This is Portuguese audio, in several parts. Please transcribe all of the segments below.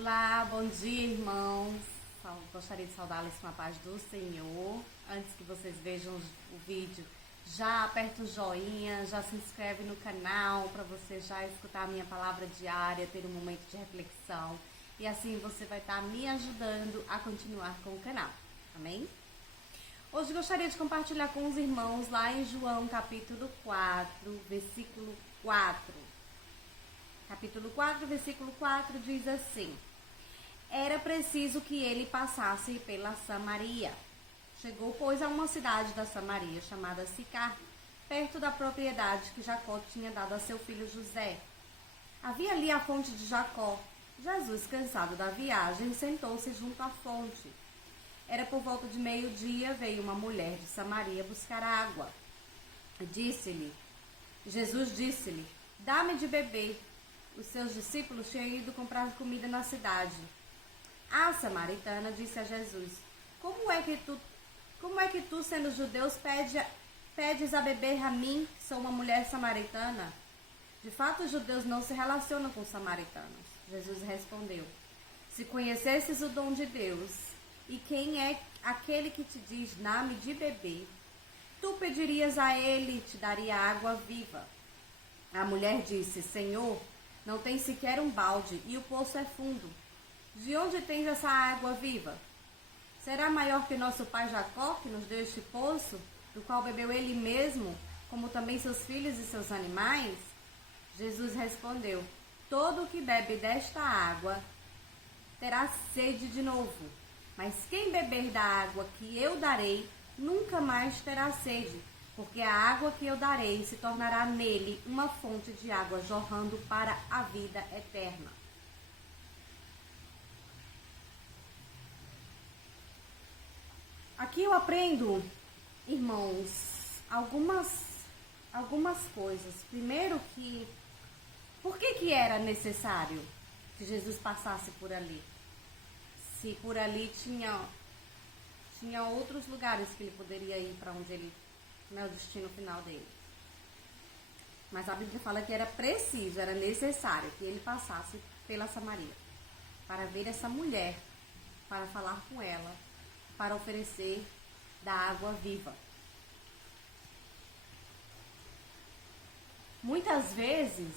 Olá, bom dia, irmãos. Gostaria de saudá-los com a paz do Senhor. Antes que vocês vejam o vídeo, já aperta o joinha, já se inscreve no canal para você já escutar a minha palavra diária, ter um momento de reflexão. E assim você vai estar me ajudando a continuar com o canal. Amém? Hoje gostaria de compartilhar com os irmãos lá em João capítulo 4, versículo 4. Capítulo 4, versículo 4 diz assim: Era preciso que ele passasse pela Samaria. Chegou, pois, a uma cidade da Samaria, chamada Sicar, perto da propriedade que Jacó tinha dado a seu filho José. Havia ali a fonte de Jacó. Jesus, cansado da viagem, sentou-se junto à fonte. Era por volta de meio-dia, veio uma mulher de Samaria buscar água. Jesus disse-lhe: Dá-me de beber. Os seus discípulos tinham ido comprar comida na cidade. A samaritana disse a Jesus: Como é que tu, sendo judeus, pedes a beber a mim, que sou uma mulher samaritana? De fato, os judeus não se relacionam com os samaritanos. Jesus respondeu: Se conhecesses o dom de Deus, e quem é aquele que te diz, dá-me de beber, tu pedirias a ele e te daria água viva. A mulher disse: Senhor, não tem sequer um balde, e o poço é fundo. De onde tens essa água viva? Será maior que nosso pai Jacó, que nos deu este poço, do qual bebeu ele mesmo, como também seus filhos e seus animais? Jesus respondeu: Todo o que bebe desta água terá sede de novo, mas quem beber da água que eu darei, nunca mais terá sede, porque a água que eu darei se tornará nele uma fonte de água jorrando para a vida eterna. Aqui eu aprendo, irmãos, algumas coisas. Primeiro por que era necessário que Jesus passasse por ali? Se por ali tinha outros lugares que ele poderia ir para onde ele, não é o destino final dele. Mas a Bíblia fala que era preciso, era necessário que ele passasse pela Samaria para ver essa mulher, para falar com ela, para oferecer da água viva. Muitas vezes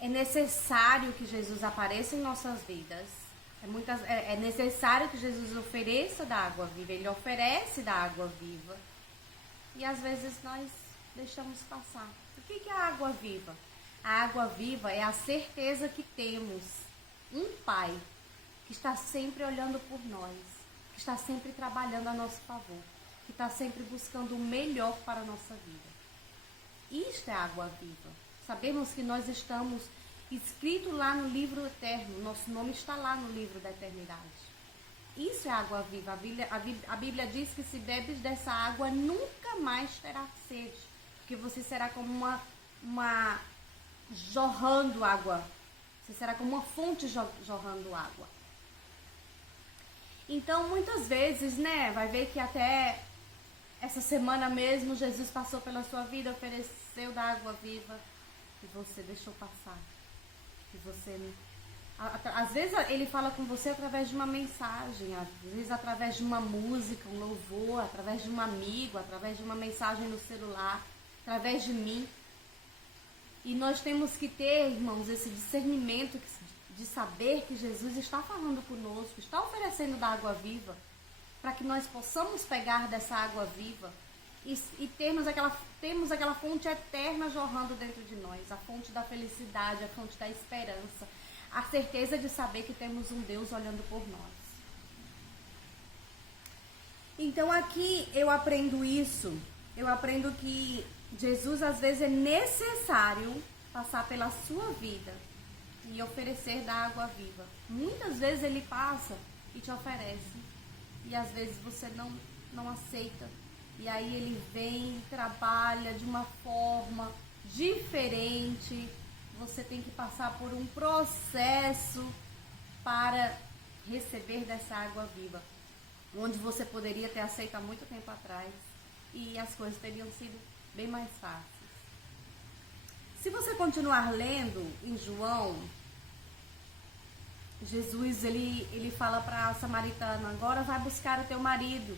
é necessário que Jesus apareça em nossas vidas. É necessário que Jesus ofereça da água viva. Ele oferece da água viva. E às vezes nós deixamos passar. O que é a água viva? A água viva é a certeza que temos um Pai que está sempre olhando por nós, que está sempre trabalhando a nosso favor, que está sempre buscando o melhor para a nossa vida. Isto é a água viva. Sabemos que nós estamos escritos lá no livro eterno, nosso nome está lá no livro da eternidade. Isso é água viva. A Bíblia diz que se bebes dessa água, nunca mais terá sede, porque você será como uma jorrando água. Você será como uma fonte jorrando água. Então, muitas vezes, vai ver que até essa semana mesmo, Jesus passou pela sua vida, ofereceu da água viva, e você deixou passar. E você... Às vezes ele fala com você através de uma mensagem, às vezes através de uma música, um louvor, através de um amigo, através de uma mensagem no celular, através de mim. E nós temos que ter, irmãos, esse discernimento de saber que Jesus está falando conosco, está oferecendo da água viva, para que nós possamos pegar dessa água viva e termos aquela fonte eterna jorrando dentro de nós, a fonte da felicidade, a fonte da esperança, a certeza de saber que temos um Deus olhando por nós. Então aqui eu aprendo isso, eu aprendo que Jesus às vezes é necessário passar pela sua vida e oferecer da água viva. Muitas vezes ele passa e te oferece, e às vezes você não aceita. E aí ele vem e trabalha de uma forma diferente. Você tem que passar por um processo para receber dessa água viva, onde você poderia ter aceito há muito tempo atrás e as coisas teriam sido bem mais fáceis. Se você continuar lendo em João, Jesus, ele fala para a samaritana, agora vai buscar o teu marido.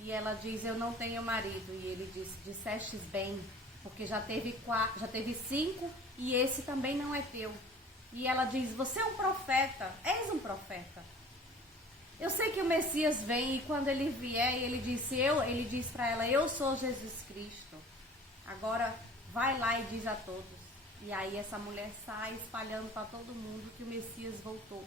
E ela diz, eu não tenho marido. E ele diz, dissestes bem, porque já teve 5 e esse também não é teu. E ela diz, você é um profeta, és um profeta. Eu sei que o Messias vem e quando ele vier, ele diz para ela, eu sou Jesus Cristo. Agora vai lá e diz a todos. E aí essa mulher sai espalhando para todo mundo que o Messias voltou.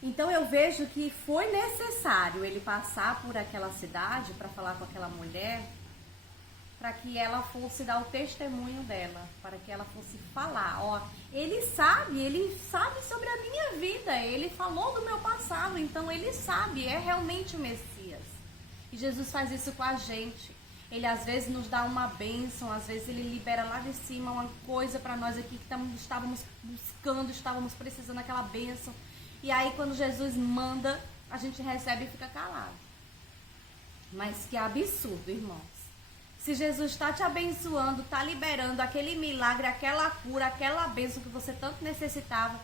Então eu vejo que foi necessário ele passar por aquela cidade para falar com aquela mulher, para que ela fosse dar o testemunho dela, para que ela fosse falar, ó, ele sabe sobre a minha vida, ele falou do meu passado, então ele sabe, é realmente o Messias. E Jesus faz isso com a gente. Ele às vezes nos dá uma bênção, às vezes ele libera lá de cima uma coisa para nós aqui que estávamos buscando, estávamos precisando daquela bênção. E aí quando Jesus manda, a gente recebe e fica calado. Mas que absurdo, irmãos. Se Jesus está te abençoando, está liberando aquele milagre, aquela cura, aquela bênção que você tanto necessitava,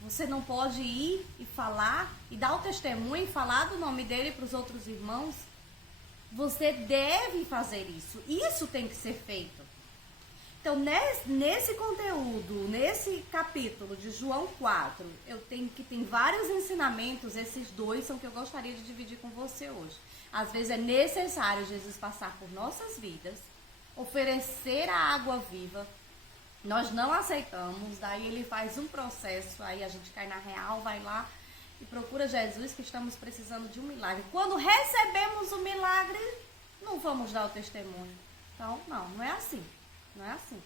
você não pode ir e falar, e dar o testemunho, e falar do nome dele para os outros irmãos? Você deve fazer isso. Isso tem que ser feito. Então, nesse conteúdo, nesse capítulo de João 4, tem vários ensinamentos, esses 2 são que eu gostaria de dividir com você hoje. Às vezes é necessário Jesus passar por nossas vidas, oferecer a água viva, nós não aceitamos, daí ele faz um processo, aí a gente cai na real, vai lá e procura Jesus que estamos precisando de um milagre. Quando recebemos o milagre, não vamos dar o testemunho. Então, não é assim. Não é assim.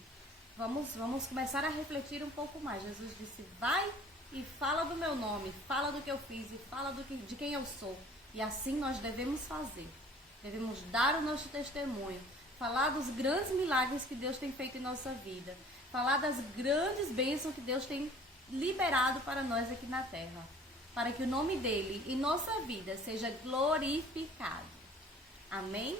Vamos começar a refletir um pouco mais. Jesus disse, vai e fala do meu nome, fala do que eu fiz e fala de quem eu sou. E assim nós devemos fazer. Devemos dar o nosso testemunho, falar dos grandes milagres que Deus tem feito em nossa vida, falar das grandes bênçãos que Deus tem liberado para nós aqui na terra, para que o nome dele e nossa vida seja glorificado. Amém?